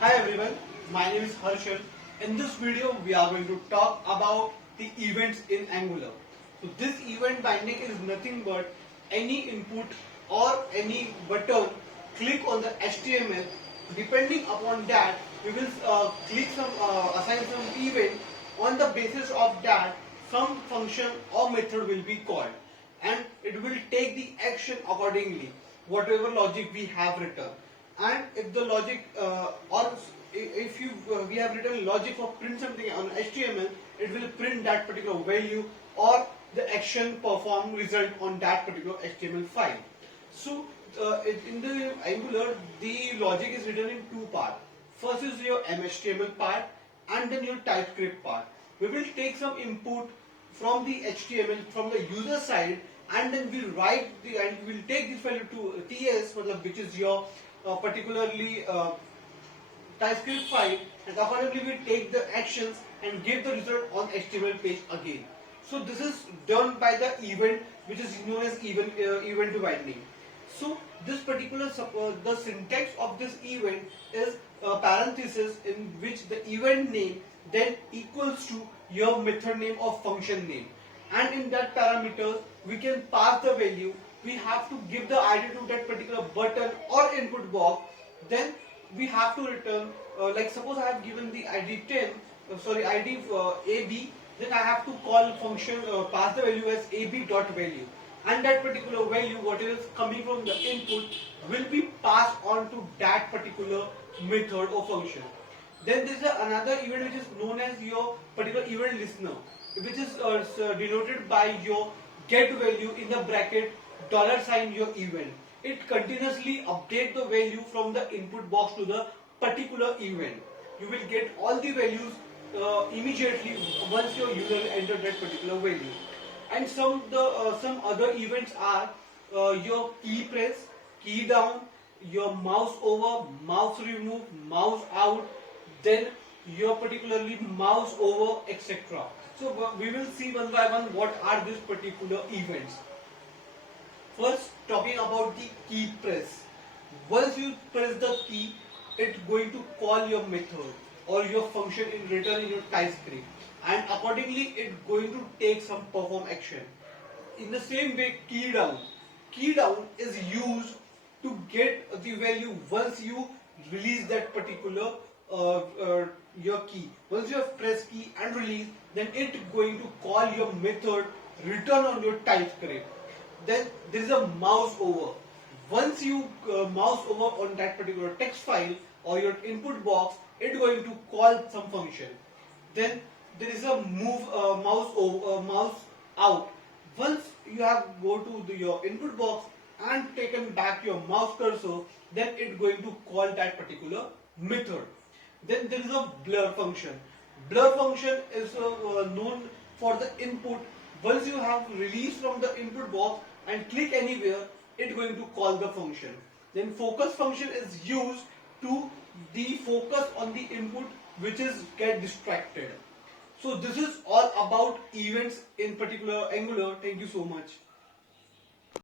Hi everyone, my name is Harshal. In this video, we are going to talk about the events in Angular. So this event binding is nothing but any input or any button, click on the HTML. Depending upon that, we will assign some event. On the basis of that, some function or method will be called, and it will take the action accordingly, whatever logic we have written. And if the logic or if you we have written logic for print something on HTML, it will print that particular value or the action perform result on that particular HTML file. So in the Angular, the logic is written in two parts. First is your MHTML part and then your TypeScript part. We will take some input from the HTML from the user side, and then we'll take this value to TS, which is your particularly TypeScript file, and accordingly we take the actions and give the result on HTML page again. So this is done by the event, which is known as event binding. So this particular the syntax of this event is a parenthesis in which the event name then equals to your method name or function name, and in that parameter we can pass the value. We have to give the ID to that particular button or input box. Then we have to return, like suppose I have given the ID 10, ID AB, then I have to call function, pass the value as AB dot value, and that particular value, what is coming from the input, will be passed on to that particular method or function. Then there is another event which is known as your particular event listener, which is denoted by your get value in the bracket $sign your event. It continuously update the value from the input box to the particular event. You will get all the values immediately once your user enter that particular value. And some other events are your key press, key down, your mouse over, mouse remove, mouse out, then your particularly mouse over, etc. So we will see one by one what are these particular events. First, talking about the key press. Once you press the key, it's going to call your method or your function in return in your TypeScript, and accordingly it's going to take some perform action. In the same way, key down. Key down is used to get the value once you release that particular your key. Once you have pressed key and release, then it's going to call your method return on your TypeScript. Then there is a mouse over. Once you mouse over on that particular text file or your input box, it's going to call some function. Then there is a move mouse out. Once you have go to your input box and taken back your mouse cursor, then it's going to call that particular method. Then there is a blur function. Blur function is known for the input. Once you have released from the input box and click anywhere, it's going to call the function. Then focus function is used to defocus on the input which is get distracted. So this is all about events in particular Angular. Thank you so much.